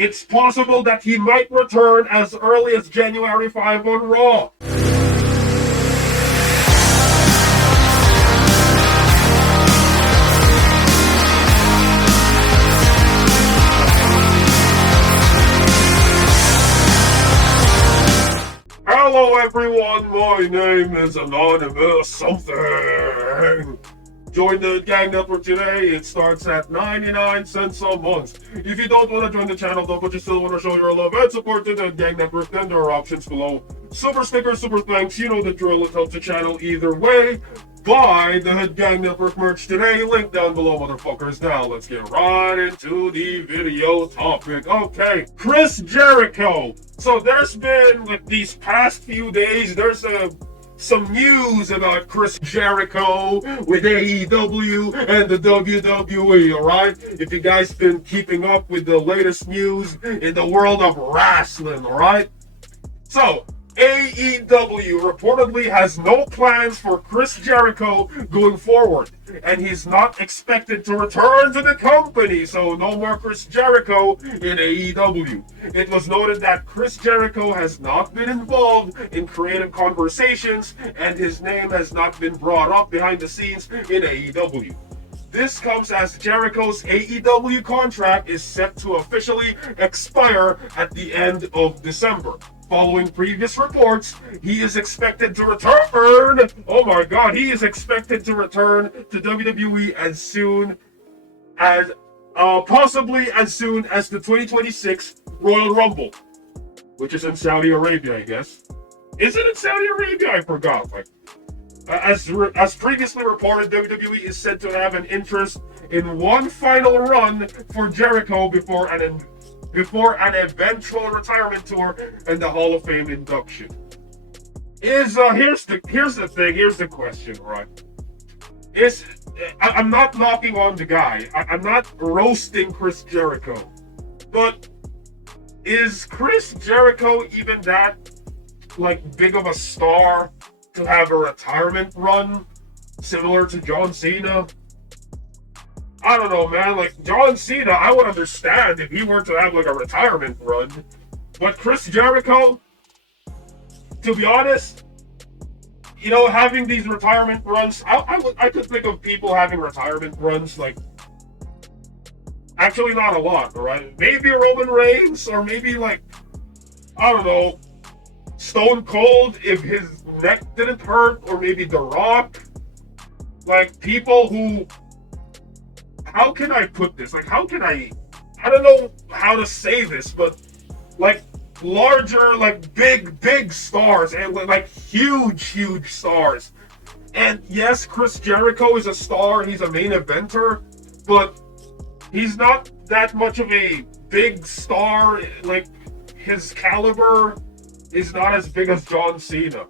It's possible that he might return as early as January 5 on Raw. Hello everyone, my name is Anonymous something. Join the Gang Network today. It starts at 99 cents a month. If you don't want to join the channel though, but you still want to show your love and support to the Gang Network, then there are options below. Super stickers, super thanks, you know the drill. It helps the channel either way. Buy the Gang Network merch today. Link down below, motherfuckers. Now let's get right into the video topic. Okay, Chris Jericho. So there's been, like, these past few days, there's some news about Chris Jericho with AEW and the WWE, alright? If you guys been keeping up with the latest news in the world of wrestling, alright? So, AEW reportedly has no plans for Chris Jericho going forward, and he's not expected to return to the company, so no more Chris Jericho in AEW. It was noted that Chris Jericho has not been involved in creative conversations, and his name has not been brought up behind the scenes in AEW. This comes as Jericho's AEW contract is set to officially expire at the end of December. Following previous reports, he is expected to return. Oh my God, he is expected to return to WWE as soon as, possibly as soon as the 2026 Royal Rumble, which is in Saudi Arabia, I guess. Is it in Saudi Arabia? I forgot. As previously reported, WWE is said to have an interest in one final run for Jericho before an eventual retirement tour and the Hall of Fame induction. Here's the question, right? I'm not knocking on the guy. I'm not roasting Chris Jericho, but is Chris Jericho even that, like, big of a star to have a retirement run similar to John Cena? I don't know, man. Like, John Cena, I would understand if he were to have, like, a retirement run. But Chris Jericho, to be honest, you know, having these retirement runs, I could think of people having retirement runs, like, actually not a lot, right? Maybe Roman Reigns, or maybe, like, I don't know, Stone Cold if his neck didn't hurt, or maybe The Rock. Like, people who, how can I put this? Like, I don't know how to say this, but, like, larger, like, big stars, and, like, huge stars. And yes, Chris Jericho is a star, he's a main eventer, but he's not that much of a big star. Like, his caliber is not as big as John Cena.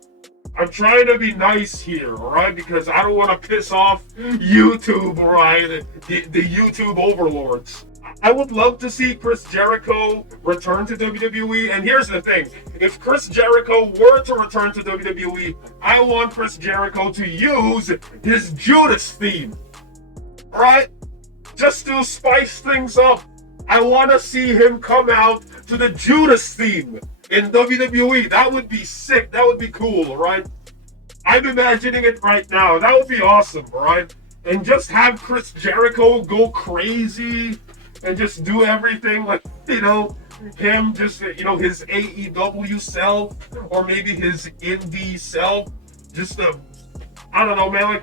I'm trying to be nice here, alright? Because I don't want to piss off YouTube, alright? The YouTube overlords. I would love to see Chris Jericho return to WWE. And here's the thing. If Chris Jericho were to return to WWE, I want Chris Jericho to use his Judas theme. Alright? Just to spice things up. I want to see him come out to the Judas theme in WWE. That would be sick. That would be cool, alright? I'm imagining it right now. That would be awesome, alright? And just have Chris Jericho go crazy and just do everything, like, you know, him just, you know, his AEW self, or maybe his indie self. Just, I don't know, man, like,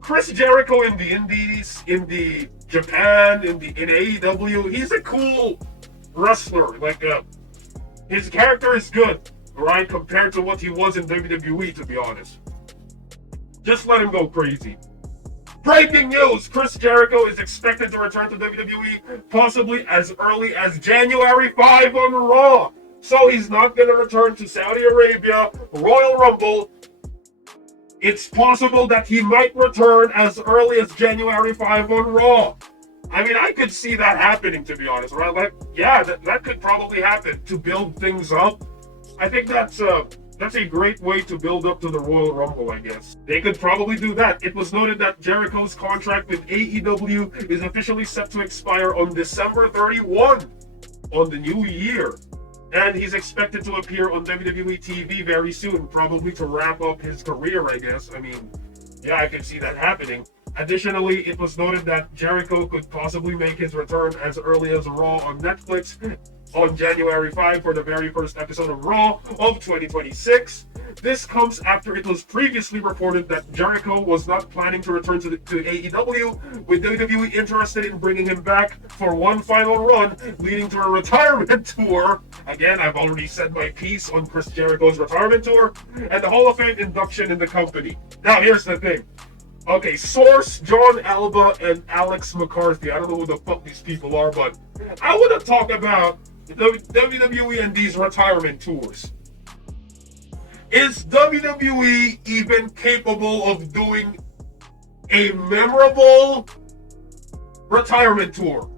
Chris Jericho in the indies, in the Japan, in AEW, he's a cool wrestler. Like, his character is good, right, compared to what he was in WWE, to be honest. Just let him go crazy. Breaking news! Chris Jericho is expected to return to WWE possibly as early as January 5 on Raw. So he's not going to return to Saudi Arabia, Royal Rumble. It's possible that he might return as early as January 5 on Raw. I mean, I could see that happening, to be honest, right? Like, yeah, that could probably happen to build things up. I think that's a great way to build up to the Royal Rumble, I guess. They could probably do that. It was noted that Jericho's contract with AEW is officially set to expire on December 31. on the new year. And he's expected to appear on WWE TV very soon, probably to wrap up his career, I guess. I mean, yeah, I can see that happening. Additionally, it was noted that Jericho could possibly make his return as early as Raw on Netflix on January 5 for the very first episode of Raw of 2026. This comes after it was previously reported that Jericho was not planning to return to AEW, with WWE interested in bringing him back for one final run, leading to a retirement tour. Again, I've already said my piece on Chris Jericho's retirement tour, and the Hall of Fame induction in the company. Now, here's the thing. Okay, source John Alba and Alex McCarthy. I don't know who the fuck these people are, but I want to talk about WWE and these retirement tours. Is WWE even capable of doing a memorable retirement tour?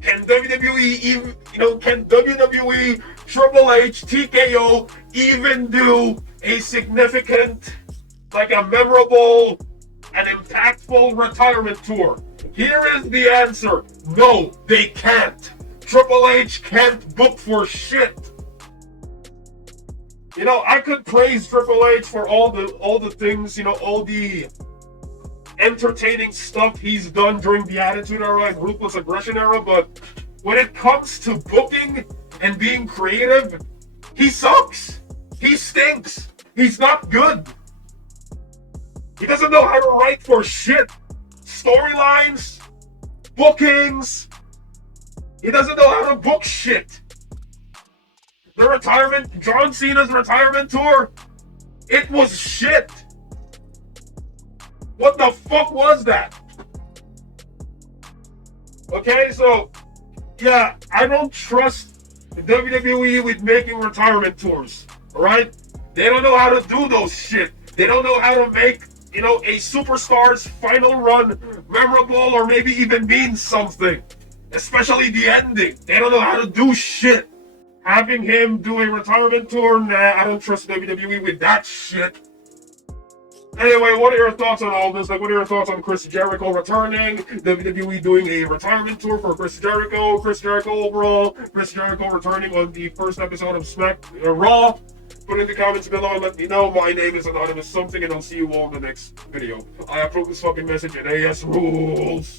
Can WWE even, can WWE, Triple H, TKO even do a significant, like a memorable and impactful retirement tour? Here is the answer. No, they can't. Triple H can't book for shit. I could praise Triple H for all the things, all the entertaining stuff he's done during the Attitude Era and Ruthless Aggression Era, but when it comes to booking and being creative, he sucks. He stinks. He's not good. He doesn't know how to write for shit. Storylines, bookings. He doesn't know how to book shit. John Cena's retirement tour, it was shit. What the fuck was that? Okay, so, yeah, I don't trust WWE with making retirement tours, alright? They don't know how to do those shit. They don't know how to make, a superstar's final run memorable or maybe even mean something. Especially the ending. They don't know how to do shit. Having him do a retirement tour, nah, I don't trust WWE with that shit. Anyway, what are your thoughts on all this? Like, what are your thoughts on Chris Jericho returning? WWE doing a retirement tour for Chris Jericho overall, Chris Jericho returning on the first episode of Raw. Put in the comments below and let me know. My name is Anonymous Something, and I'll see you all in the next video. I approve this fucking message, and AS rules.